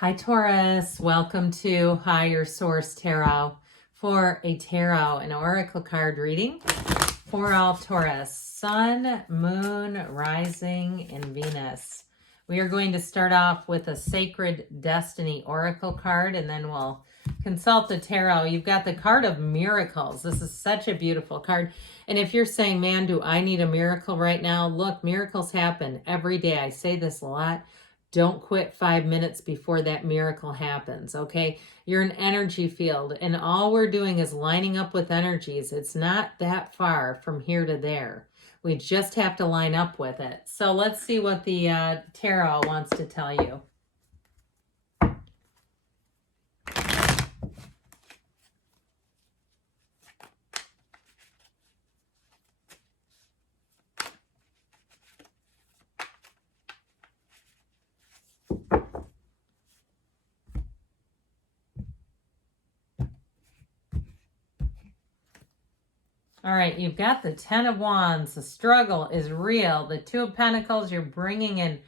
Hi, Taurus. Welcome to Higher Source Tarot for a tarot and oracle card reading for all Taurus, Sun, Moon, Rising, and Venus. We are going to start off with a Sacred Destiny oracle card, and then we'll consult the tarot. You've got the card of miracles. This is such a beautiful card. And if you're saying, man, do I need a miracle right now? Look, miracles happen every day. I say this a lot. Don't quit 5 minutes before that miracle happens, okay? You're an energy field, and all we're doing is lining up with energies. It's not that far from here to there. We just have to line up with it. So let's see what the tarot wants to tell you. All right, you've got the Ten of Wands. The struggle is real. The Two of Pentacles, you're bringing in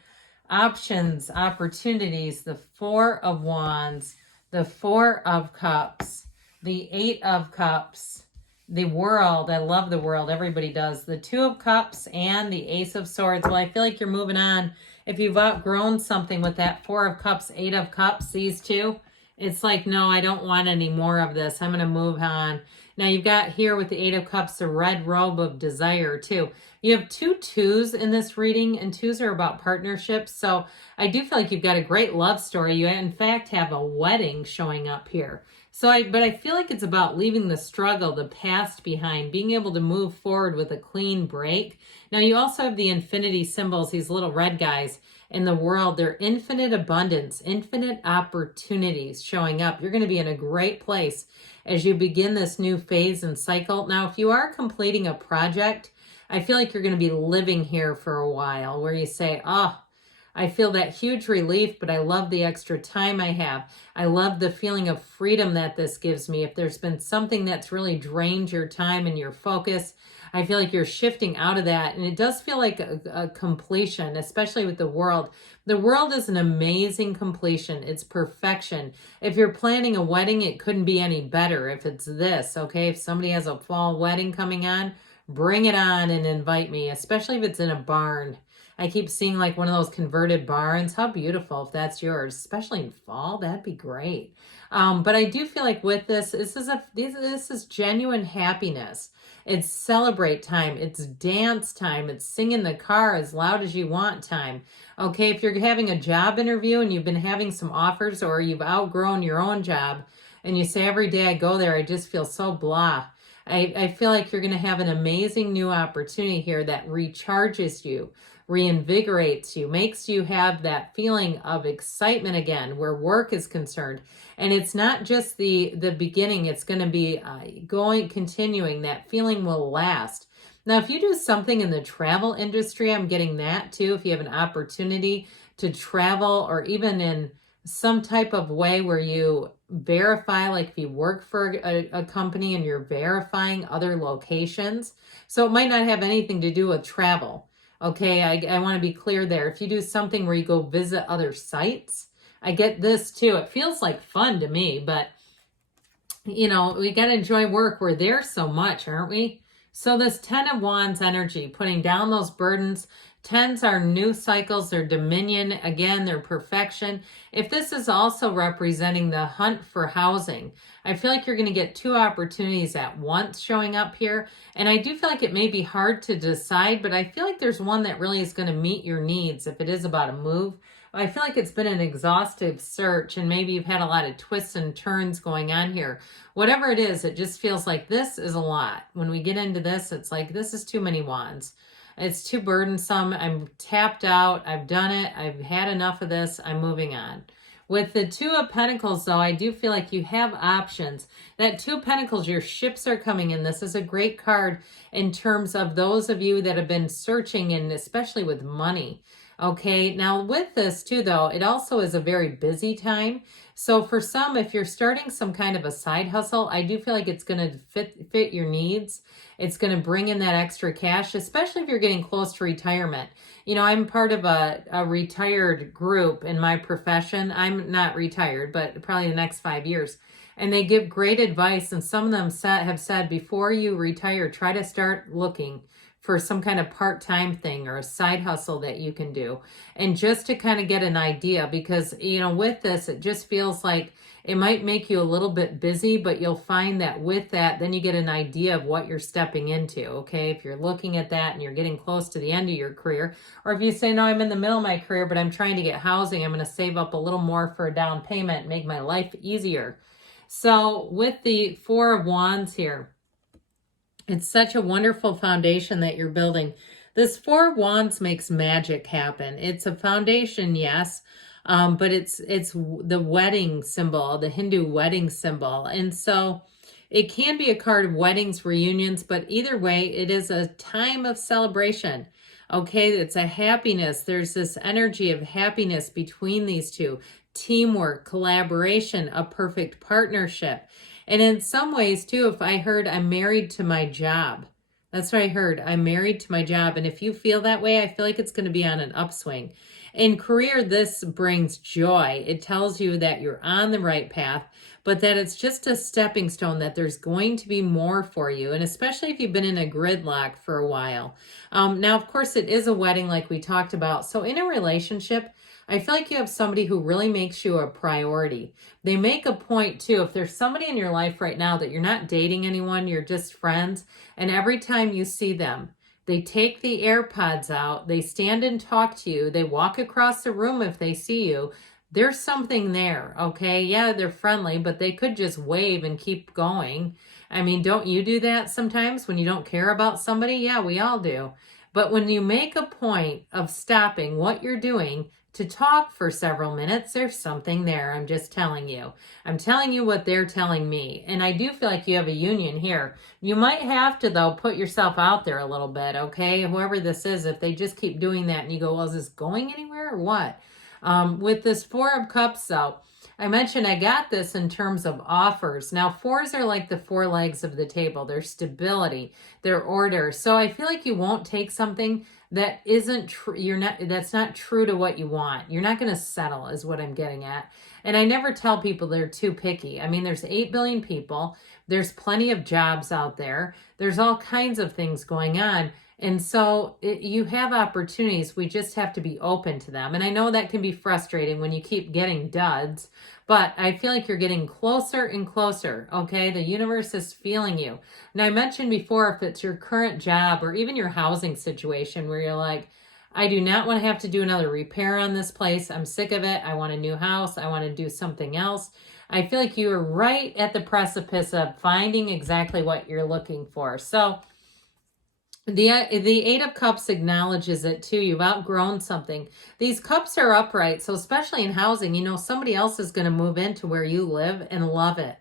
options, opportunities. The Four of Wands, the Four of Cups, the Eight of Cups, the World. I love the World. Everybody does. The Two of Cups and the Ace of Swords. Well, I feel like you're moving on. If you've outgrown something with that Four of Cups, Eight of Cups, these two, it's like, no, I don't want any more of this. I'm going to move on. Now you've got here with the Eight of Cups, the red robe of desire too. You have two twos in this reading, and twos are about partnerships. So I do feel like you've got a great love story. You in fact have a wedding showing up here. But I feel like it's about leaving the struggle, the past behind, being able to move forward with a clean break. Now you also have the infinity symbols, these little red guys in the world. They're infinite abundance, infinite opportunities showing up. You're going to be in a great place as you begin this new phase and cycle. Now, if you are completing a project, I feel like you're going to be living here for a while where you say, oh, I feel that huge relief, but I love the extra time I have. I love the feeling of freedom that this gives me. If there's been something that's really drained your time and your focus, I feel like you're shifting out of that. And it does feel like a completion, especially with the world. The world is an amazing completion. It's perfection. If you're planning a wedding, it couldn't be any better if it's this, okay? If somebody has a fall wedding coming on, bring it on and invite me, especially if it's in a barn. I keep seeing like one of those converted barns. How beautiful if that's yours, especially in fall. That'd be great. But I do feel like with this is genuine happiness. It's celebrate time. It's dance time. It's sing in the car as loud as you want time. Okay, if you're having a job interview and you've been having some offers or you've outgrown your own job and you say every day I go there, I just feel so blah. I feel like you're going to have an amazing new opportunity here that recharges you, reinvigorates you, makes you have that feeling of excitement again where work is concerned. And it's not just the beginning, it's going to be continuing. That feeling will last. Now, if you do something in the travel industry, I'm getting that too. If you have an opportunity to travel, or even in some type of way where you verify, like if you work for a company and you're verifying other locations. So it might not have anything to do with travel. Okay, I want to be clear there. If you do something where you go visit other sites, I get this too. It feels like fun to me, but you know, we got to enjoy work. We're there so much, aren't we? So this Ten of Wands energy, putting down those burdens. Tens are new cycles, they're dominion, again, they're perfection. If this is also representing the hunt for housing, I feel like you're going to get two opportunities at once showing up here. And I do feel like it may be hard to decide, but I feel like there's one that really is going to meet your needs if it is about a move. I feel like it's been an exhaustive search and maybe you've had a lot of twists and turns going on here. Whatever it is, it just feels like this is a lot. When we get into this, it's like this is too many wands. It's too burdensome. I'm tapped out. I've done it. I've had enough of this. I'm moving on. With the Two of Pentacles, though, I do feel like you have options. That Two of Pentacles, your ships are coming in. This is a great card in terms of those of you that have been searching, and especially with money. Okay, now with this too, though, it also is a very busy time. So for some, if you're starting some kind of a side hustle, I do feel like it's going to fit your needs. It's going to bring in that extra cash, especially if you're getting close to retirement. You know, I'm part of a retired group in my profession. I'm not retired, but probably the next 5 years. And they give great advice. And some of them have said, before you retire, try to start looking for some kind of part-time thing or a side hustle that you can do. And just to kind of get an idea, because, you know, with this, it just feels like it might make you a little bit busy, but you'll find that with that, then you get an idea of what you're stepping into, okay? If you're looking at that and you're getting close to the end of your career, or if you say, no, I'm in the middle of my career, but I'm trying to get housing, I'm going to save up a little more for a down payment and make my life easier. So with the Four of Wands here, it's such a wonderful foundation that you're building. This Four of Wands makes magic happen. It's a foundation, yes, but it's the wedding symbol, the Hindu wedding symbol. And so it can be a card of weddings, reunions, but either way, it is a time of celebration. Okay, it's a happiness. There's this energy of happiness between these two. Teamwork, collaboration, a perfect partnership. And in some ways, too, if I heard I'm married to my job, that's what I heard. I'm married to my job. And if you feel that way, I feel like it's going to be on an upswing. In career, this brings joy. It tells you that you're on the right path, but that it's just a stepping stone, that there's going to be more for you. And especially if you've been in a gridlock for a while. Now, of course, it is a wedding like we talked about. So in a relationship, I feel like you have somebody who really makes you a priority. They make a point too. If there's somebody in your life right now that you're not dating anyone, you're just friends, and every time you see them, they take the AirPods out, they stand and talk to you, they walk across the room if they see you, there's something there, okay? Yeah, they're friendly, but they could just wave and keep going. I mean, don't you do that sometimes when you don't care about somebody? Yeah, we all do. But when you make a point of stopping what you're doing to talk for several minutes, there's something there. I'm just telling you. I'm telling you what they're telling me. And I do feel like you have a union here. You might have to, though, put yourself out there a little bit, okay? Whoever this is, if they just keep doing that and you go, well, is this going anywhere or what? With this Four of Cups, though, I mentioned I got this in terms of offers. Now, fours are like the four legs of the table. They're stability, they're order. So I feel like you won't take something that isn't true. That's not true to what you want. You're not going to settle, is what I'm getting at. And I never tell people they're too picky. I mean, there's 8 billion people. There's plenty of jobs out there. There's all kinds of things going on. And so you have opportunities. We just have to be open to them. And I know that can be frustrating when you keep getting duds, but I feel like you're getting closer and closer, okay? The universe is feeling you. Now, I mentioned before, if it's your current job or even your housing situation where you're like, I do not want to have to do another repair on this place. I'm sick of it. I want a new house. I want to do something else. I feel like you are right at the precipice of finding exactly what you're looking for. So the Eight of Cups acknowledges it too. You've outgrown something. These cups are upright. So especially in housing, you know, somebody else is going to move into where you live and love it.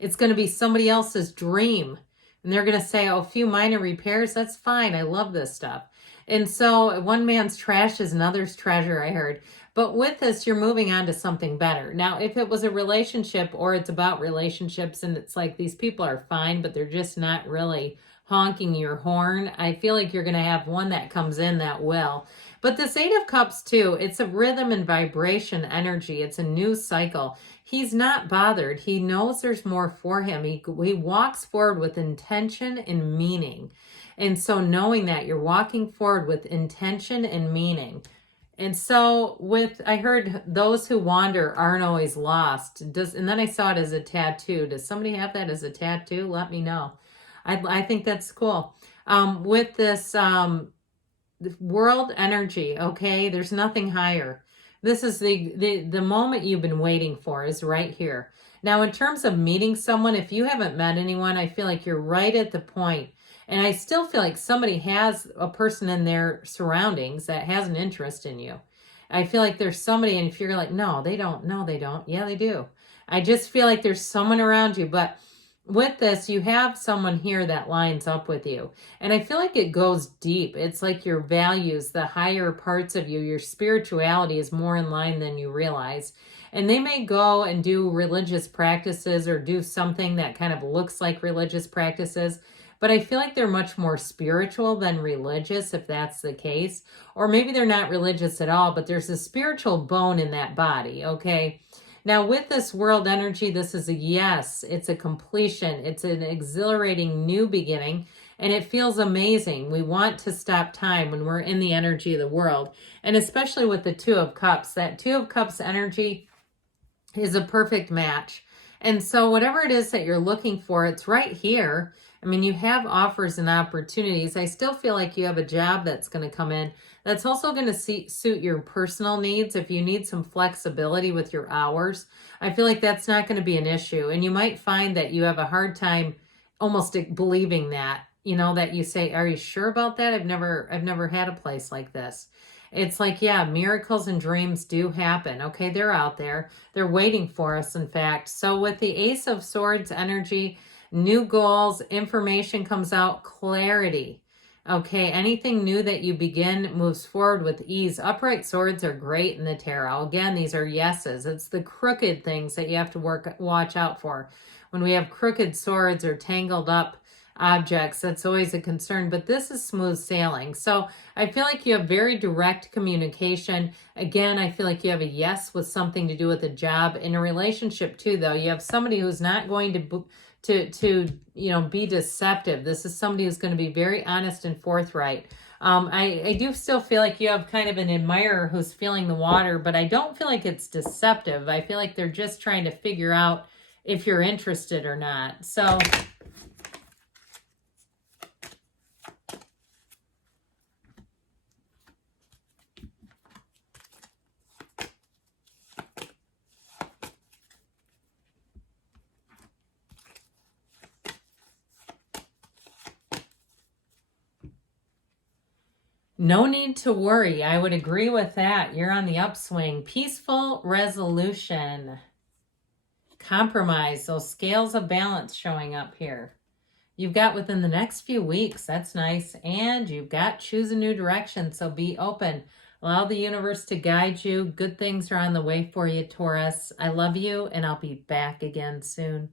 It's going to be somebody else's dream. And they're going to say, oh, a few minor repairs, that's fine. I love this stuff. And so one man's trash is another's treasure, I heard. But with this, you're moving on to something better. Now, if it was a relationship or it's about relationships and it's like these people are fine, but they're just not really honking your horn, I feel like you're going to have one that comes in that will. But this Eight of Cups too, it's a rhythm and vibration energy. It's a new cycle. He's not bothered. He knows there's more for him. He walks forward with intention and meaning. And so knowing that you're walking forward with intention and meaning. And so I heard those who wander aren't always lost. And then I saw it as a tattoo. Does somebody have that as a tattoo? Let me know. I think that's cool. With this world energy, okay, there's nothing higher. This is the moment you've been waiting for is right here. Now, in terms of meeting someone, if you haven't met anyone, I feel like you're right at the point. And I still feel like somebody has a person in their surroundings that has an interest in you. I feel like there's somebody, and if you're like, no, they don't. No, they don't. Yeah, they do. I just feel like there's someone around you, but with this, you have someone here that lines up with you. And I feel like it goes deep. It's like your values, the higher parts of you, your spirituality is more in line than you realize. And they may go and do religious practices or do something that kind of looks like religious practices. But I feel like they're much more spiritual than religious, if that's the case. Or maybe they're not religious at all, but there's a spiritual bone in that body, okay? Now, with this world energy, this is a yes, it's a completion, it's an exhilarating new beginning, and it feels amazing. We want to stop time when we're in the energy of the world, and especially with the Two of Cups. That Two of Cups energy is a perfect match. And so, whatever it is that you're looking for, it's right here. I mean, you have offers and opportunities. I still feel like you have a job that's going to come in that's also going to suit your personal needs. If you need some flexibility with your hours, I feel like that's not going to be an issue. And you might find that you have a hard time almost believing that, that you say, are you sure about that? I've never had a place like this. It's like, yeah, miracles and dreams do happen. Okay, they're out there. They're waiting for us, in fact. So with the Ace of Swords energy, new goals, information comes out, clarity. Okay, anything new that you begin moves forward with ease. Upright swords are great in the tarot. Again, these are yeses. It's the crooked things that you have to watch out for. When we have crooked swords or tangled up objects, that's always a concern, but this is smooth sailing. So I feel like you have very direct communication. Again, I feel like you have a yes with something to do with a job. In a relationship too, though, you have somebody who's not going to be deceptive. This is somebody who's going to be very honest and forthright. I do still feel like you have kind of an admirer who's feeling the water, but I don't feel like it's deceptive. I feel like they're just trying to figure out if you're interested or not. So no need to worry. I would agree with that. You're on the upswing. Peaceful resolution. Compromise. Those scales of balance showing up here. You've got within the next few weeks. That's nice. And you've got choose a new direction. So be open. Allow the universe to guide you. Good things are on the way for you, Taurus. I love you, and I'll be back again soon.